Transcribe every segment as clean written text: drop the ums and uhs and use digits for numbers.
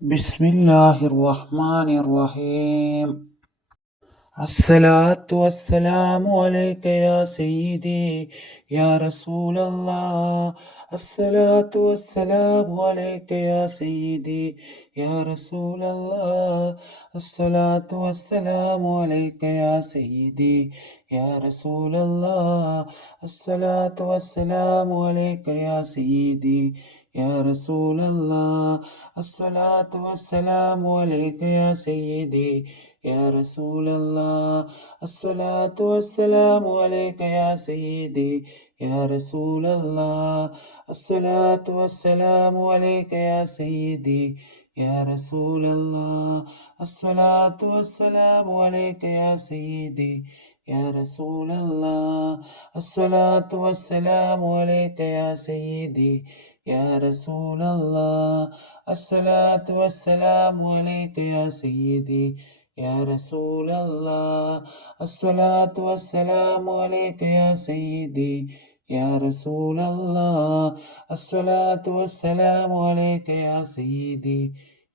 بسم الله الرحمن الرحيم. الصلاة والسلام عليك يا سيدي يا رسول الله. الصلاة والسلام عليك يا سيدي يا رسول الله. الصلاة والسلام عليك يا سيدي يا رسول الله. الصلاة والسلام عليك يا سيدي يا رسول الله. الصلاة والسلام عليك يا سيدي يا رسول الله. الصلاة والسلام عليك يا سيدي يا رسول الله. الصلاة والسلام عليك يا سيدي يا رسول الله. الصلاة والسلام عليك يا سيدي يا رسول الله. الصلاة والسلام عليك يا سيدي يا رسول الله. الصلاة والسلام عليك يا سيدي يا رسول الله. الصلاة والسلام عليك يا سيدي يا رسول الله. الصلاة والسلام عليك يا سيدي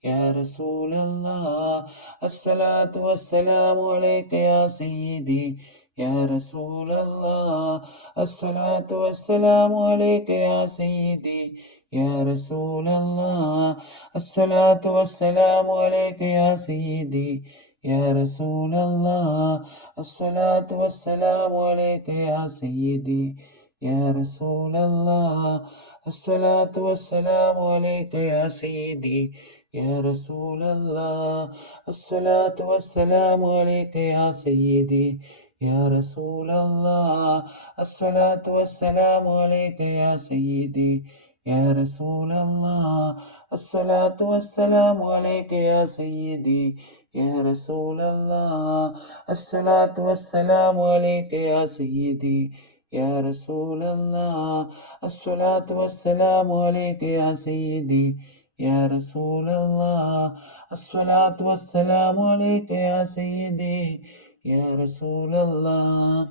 يا رسول الله. الصلاة والسلام عليك يا سيدي يا رسول الله. الصلاة والسلام عليك يا سيدي يا رسول الله. الصلاة والسلام عليك يا سيدي يا رسول الله. الصلاة والسلام عليك يا سيدي يا رسول الله. الصلاة والسلام عليك يا سيدي يا رسول الله. الصلاة والسلام عليك يا سيدي يا رسول الله. الصلاة والسلام عليك يا سيدي يا رسول الله. الصلاة والسلام عليك يا سيدي يا رسول الله. الصلاة والسلام عليك يا سيدي يا رسول الله. الصلاة والسلام عليك يا سيدي يا رسول الله. الصلاة والسلام عليك يا سيدي يا رسول الله.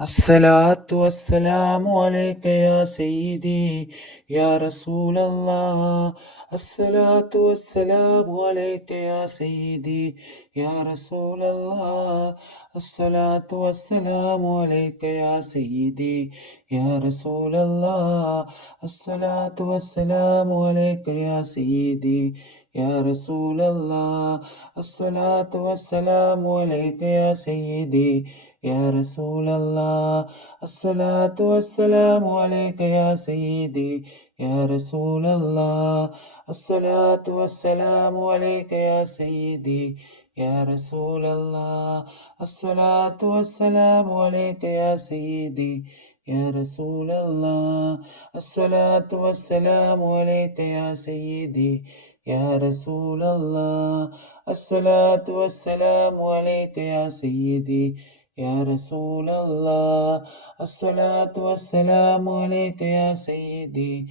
الصلاة والسلام عليك يا سيدي يا رسول الله. الصلاة والسلام عليك يا سيدي يا رسول الله. الصلاة والسلام عليك يا سيدي يا رسول الله. الصلاة والسلام عليك يا سيدي يا رسول الله. الصلاة والسلام عليك يا سيدي يا رسول الله. الصلاة والسلام عليك يا سيدي يا رسول الله. الصلاة والسلام عليك يا سيدي يا رسول الله. الصلاة والسلام عليك يا سيدي يا رسول الله. الصلاة والسلام عليك يا سيدي يا رسول الله. الصلاة والسلام عليك يا سيدي يا رسول الله. الصلاة والسلام عليك يا سيدي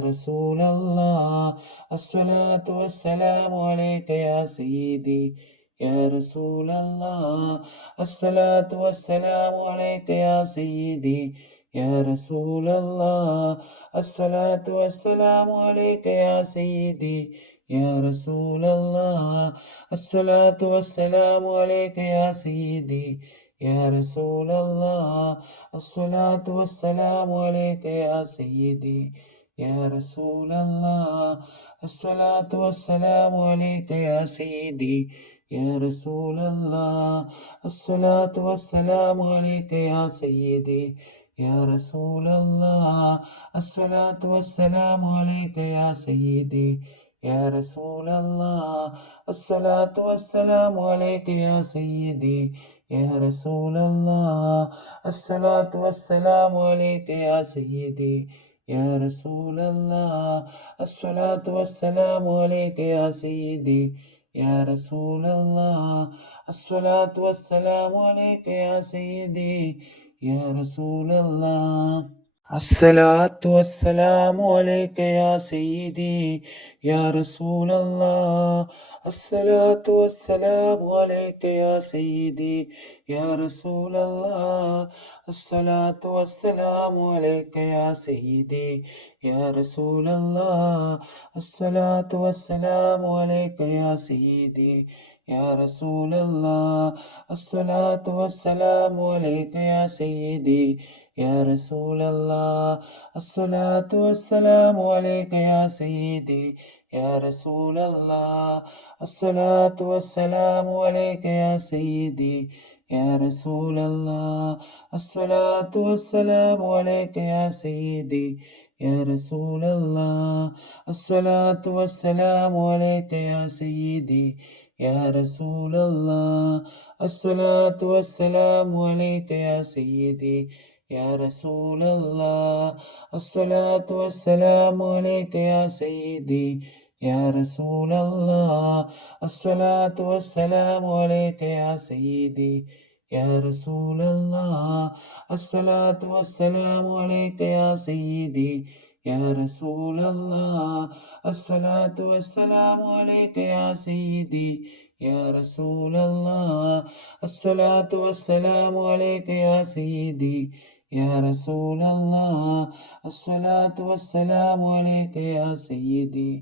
يا رسول الله. الصلاة والسلام عليك يا سيدي يا رسول الله. الصلاة والسلام عليك يا سيدي يا رسول الله. الصلاة والسلام عليك يا سيدي يا رسول الله. الصلاة والسلام عليك يا سيدي يا رسول الله. الصلاة والسلام عليك يا سيدي يا رسول الله. الصلاة والسلام عليك يا سيدي يا رسول الله. الصلاة والسلام عليك يا سيدي يا رسول الله. الصلاة والسلام عليك يا سيدي يا رسول الله. الصلاة والسلام عليك يا سيدي يا رسول الله. الصلاة والسلام عليك يا سيدي يا رسول الله. الصلاة والسلام عليك يا سيدي يا رسول الله. الصلاة والسلام عليك يا سيدي يا رسول الله. الصلاة والسلام عليك يا سيدي يا رسول الله. الصلاة والسلام عليك يا سيدي يا رسول الله. الصلاة والسلام عليك يا سيدي يا رسول الله. الصلاة والسلام عليك يا سيدي يا رسول الله. الصلاة والسلام عليك يا سيدي يا رسول الله. الصلاة والسلام عليك يا سيدي يا رسول الله. الصلاة والسلام عليك يا سيدي يا رسول الله. الصلاة والسلام عليك يا سيدي يا رسول الله. الصلاة والسلام عليك يا سيدي يا رسول الله. الصلاة والسلام عليك يا سيدي يا رسول الله. الصلاة والسلام عليك يا سيدي يا رسول الله. الصلاة والسلام عليك يا سيدي يا رسول الله. الصلاة والسلام عليك يا سيدي يا رسول الله. الصلاة والسلام عليك يا سيدي يا رسول الله. الصلاة والسلام عليك يا سيدي يا رسول الله. الصلاة والسلام عليك يا سيدي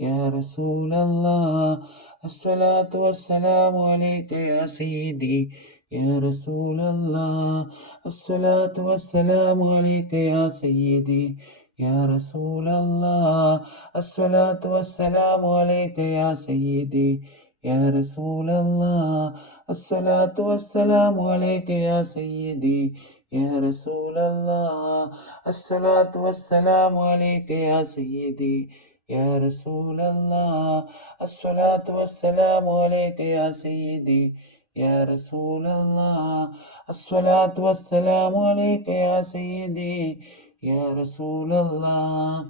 يا رسول الله. الصلاة والسلام عليك يا سيدي يا رسول الله. الصلاة والسلام عليك يا سيدي يا رسول الله. الصلاة والسلام عليك يا سيدي يا رسول الله. الصلاة والسلام عليك يا سيدي يا رسول الله. الصلاة والسلام عليك يا سيدي يا رسول الله. الصلاة والسلام عليك يا سيدي يا رسول الله. الصلاة والسلام عليك يا سيدي يا رسول الله.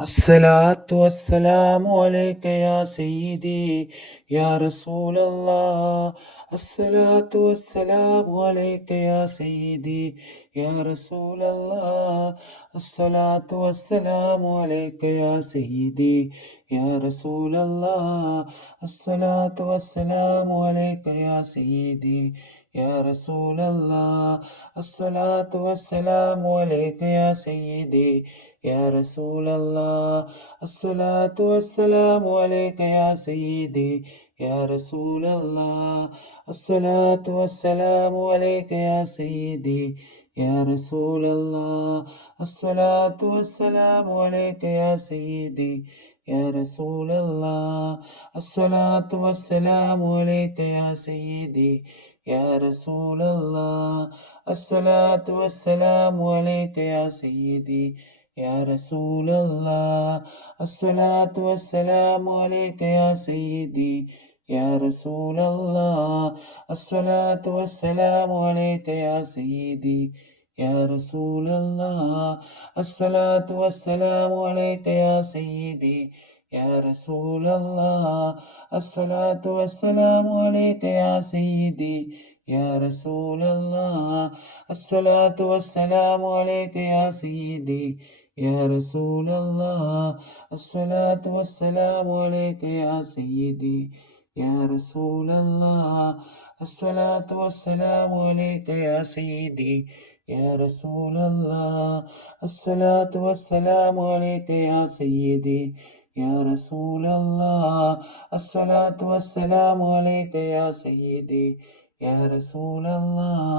الصلاة والسلام عليك يا سيدي يا رسول الله. الصلاة والسلام عليك يا سيدي يا رسول الله. الصلاة والسلام عليك يا سيدي يا رسول الله. الصلاة والسلام عليك يا سيدي يا رسول الله. الصلاة والسلام عليك يا سيدي يا رسول الله. الصلاة والسلام عليك يا سيدي يا رسول الله. الصلاة والسلام عليك يا سيدي يا رسول الله. الصلاة والسلام عليك يا سيدي يا رسول الله. الصلاة والسلام عليك يا سيدي يا رسول الله. الصلاة والسلام عليك يا سيدي يا رسول الله. الصلاة والسلام عليك يا سيدي يا رسول الله. الصلاة والسلام عليك يا سيدي يا رسول الله. الصلاة والسلام عليك يا سيدي يا رسول الله. الصلاة والسلام عليك يا سيدي يا رسول الله. الصلاة والسلام عليك يا سيدي يا رسول الله. الصلاة والسلام عليك يا سيدي يا رسول الله. الصلاة والسلام عليك يا سيدي يا رسول الله. الصلاة والسلام عليك يا سيدي يا رسول الله. الصلاة والسلام عليك يا سيدي يا رسول الله.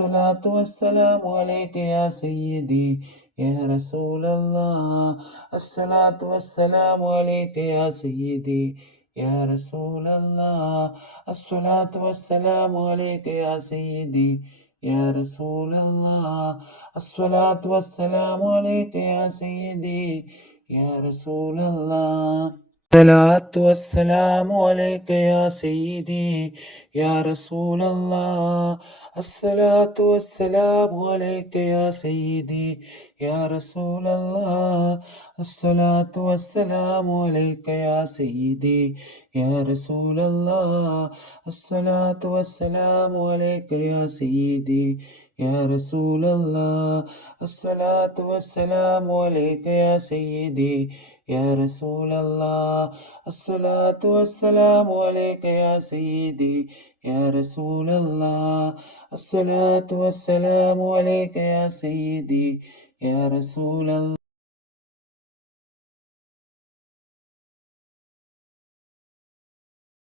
الصلاة والسلام عليك يا سيدي يا رسول الله. الصلاة والسلام عليك يا سيدي يا رسول الله. الصلاة والسلام عليك يا سيدي يا رسول الله. الصلاة والسلام عليك يا سيدي يا رسول الله. الصلاة والسلام عليك يا سيدي يا رسول الله. الصلاة والسلام عليك يا سيدي يا رسول الله. الصلاة والسلام عليك يا سيدي يا رسول الله. الصلاة والسلام عليك يا سيدي يا رسول الله. الصلاة والسلام عليك يا سيدي يا رسول الله. الصلاة والسلام عليك يا سيدي يا رسول الله. الصلاة والسلام عليك يا سيدي يا رسول الله.